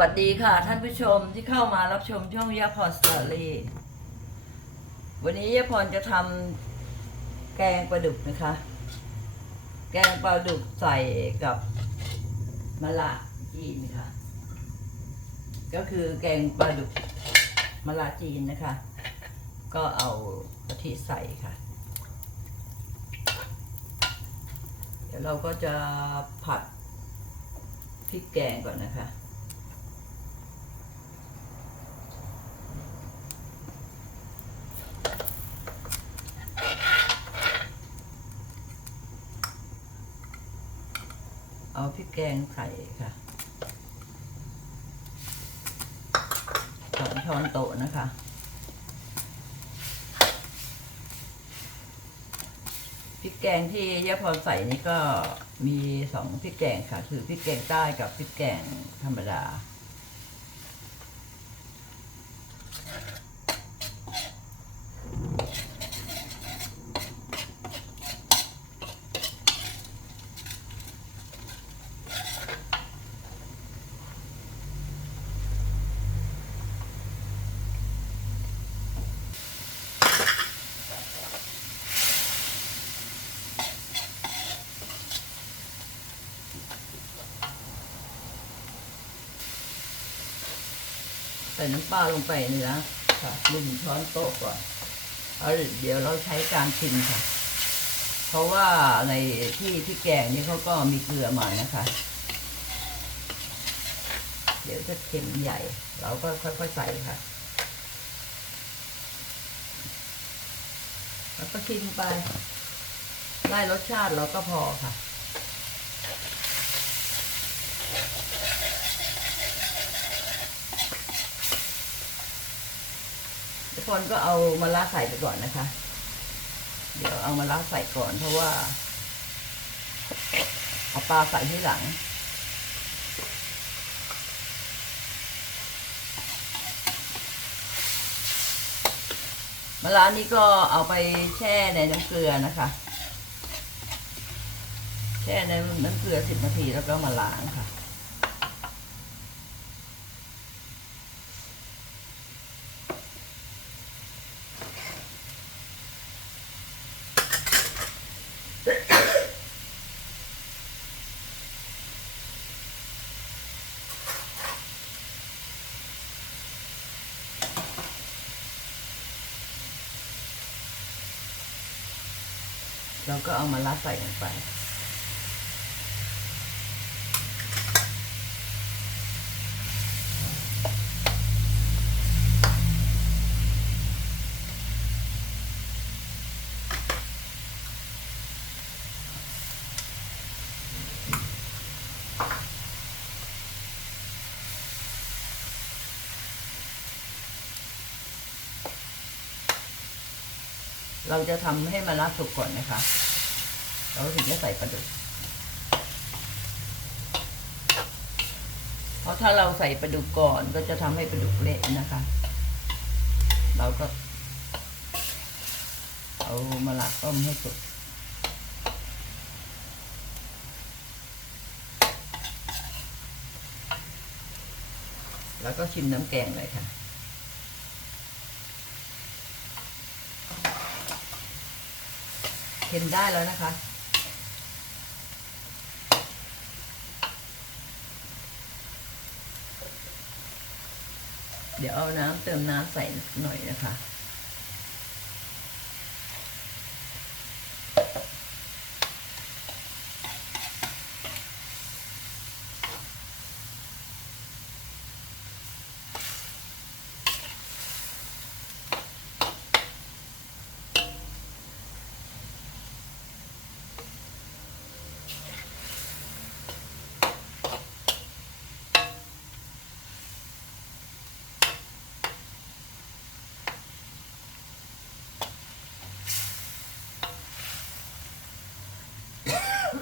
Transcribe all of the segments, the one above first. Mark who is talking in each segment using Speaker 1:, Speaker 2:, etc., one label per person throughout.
Speaker 1: วัสดีค่ะ ท่านผู้ชมที่เข้ามารับชมช่องยาพรสตอรี่วันนี้ยาพรจะทำแกงปลาดุกนะคะ แกงปลาดุกใส่กับมะระจีนค่ะ ก็คือแกงปลาดุกมะระจีนนะคะ ก็เอากะทิใส่ค่ะเดี๋ยวเราก็จะผัดพริกแกงก่อนนะคะ เอาพริกแกงใส่ค่ะสองช้อนโต๊ะนะคะพริกแกงที่ยะพรใส่นี่ก็มีสองพริกแกงค่ะ คือพริกแกงใต้กับพริกแกงธรรมดา ส่น้ำปลาลงไปเนื้อค่ะหนึ่งช้อนโต๊ะก่อนเอาเดี๋ยวเราใช้การชิมค่ะ เพราะว่าในที่ที่แกงนี่เขาก็มีเกลือมานะคะ เดี๋ยวจะเค็มใหญ่ เราก็ค่อยๆใส่ค่ะ แล้วก็ชิมไป ได้รสชาติเราก็พอค่ะ ทุกคนก็เอามะระใส่ไปก่อนนะคะ เดี๋ยวเอามะระใส่ก่อนเพราะว่าเอาปลาใส่ที่หลัง มะระนี่ก็เอาไปแช่ในน้ำเกลือนะคะ แช่ในน้ำเกลือสิบนาทีแล้วก็มาล้างค่ะ เราก็เอามาละใส่ลงไป เราจะทำให้มะระสุกก่อนนะคะ เราถึงจะใส่ปลาดุก เพราะถ้าเราใส่ปลาดุกก่อนก็จะทำให้ปลาดุกเละนะคะ เราก็ เอามะระต้มให้สุกแล้วก็ชิมน้ำแกงเลยค่ะ ค็มได้แล้วนะคะ เดี๋ยวเอาน้ำเติมน้ำใส่หน่อยนะคะ พ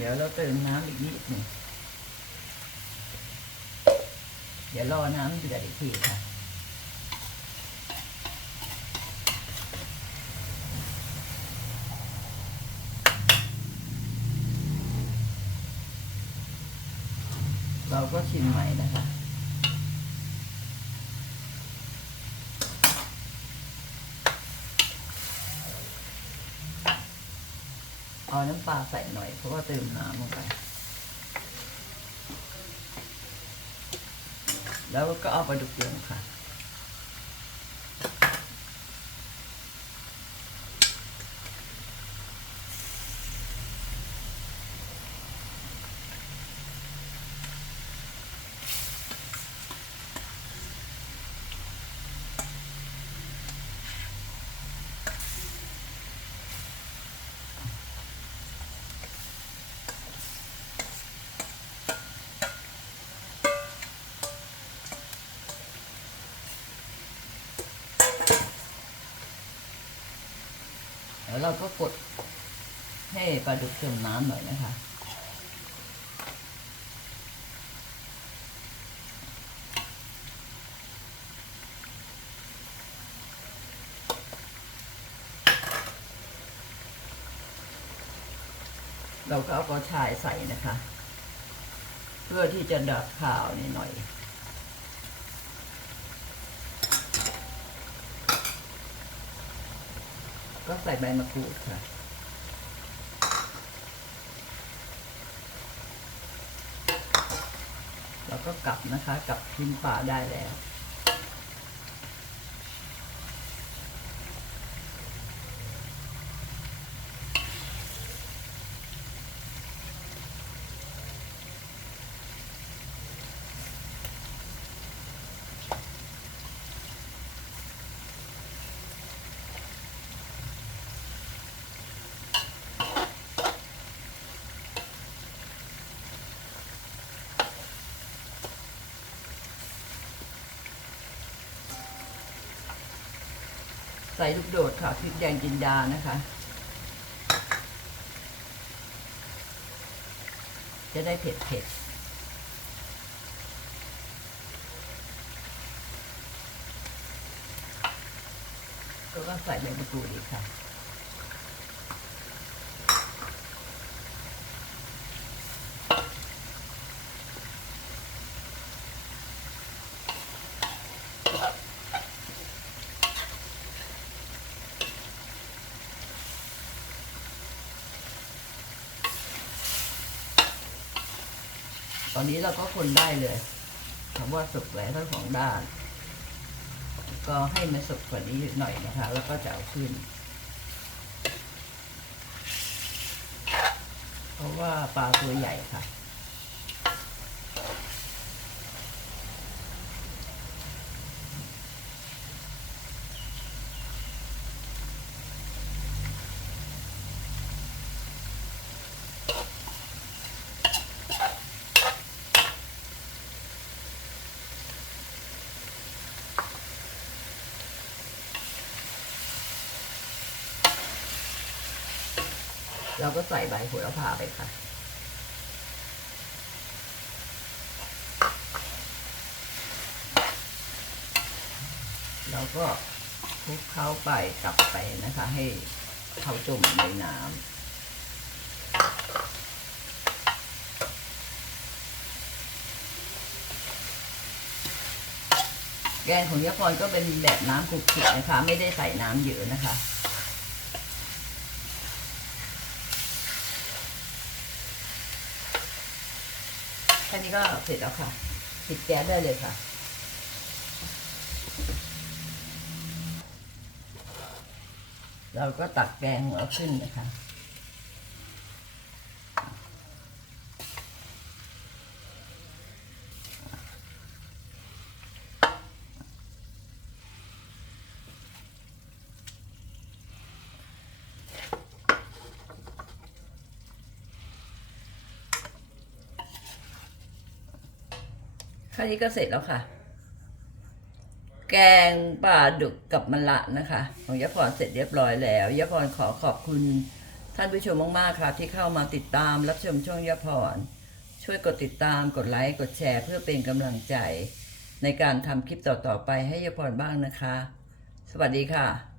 Speaker 1: เดี๋ยวเราเติมน้ำอีกนิดหนึ่งเดี๋ยวรอน้ำเดือดอีกทีค่ะ เราก็ชิมใหม่นะคะ เอาน้ำปลาใส่หน่อยเพราะว่าเติมน้ำลงไป แล้วก็เอาปลาดุกลงค่ะ แล้วเราก็กดให้ปลาดุกจมน้ำหน่อยนะคะ เราก็เอากระชายใส่นะคะ เพื่อที่จะดับข่าวนิดหน่อย ก็ใส่ใบมะกรูดค่ะ แล้วก็กลับนะคะกลับทิ้งปลาได้แล้ว ใส่ลูกโดดค่ะพริกแดงจินดานะคะ จะได้เผ็ดเผ็ดก็ใส่ใบมะกรูดอีกค่ะ อนนี้เราก็คนได้เลยคำว่าสุกแล้วทั้งสองด้าน ก็ให้มันสุกกว่านี้หน่อยนะคะ แล้วก็จะเอาขึ้น เพราะว่าปลาตัวใหญ่ค่ะ เราก็ใส่ใบโหระพาไปค่ะ เราก็คลุกเข้าไปกลับไปนะคะ ให้เขาจุ่มในน้ำแกงของยะพรก็เป็นแบบน้ำคลุกคลิกนะคะ ไม่ได้ใส่น้ำเยอะนะคะ แค่นี้ก็เสร็จแล้วค่ะปิดแก๊สได้เลยค่ะ เราก็ตักแกงเองเราขึ้นนะคะ ค่นี้ก็เสร็จแล้วค่ะ แกงปลาดุกกับมะละนะคะ ของยะพรเสร็จเรียบร้อยแล้วยะพรขอขอบคุณท่านผู้ชมมากๆค่ะที่เข้ามาติดตามรับชมช่องยาพรช่วยกดติดตามกดไลค์กดแชร์เพื่อเป็นกำลังใจ ในการทำคลิปต่อๆไปให้ยาพรบ้างนะคะ สวัสดีค่ะ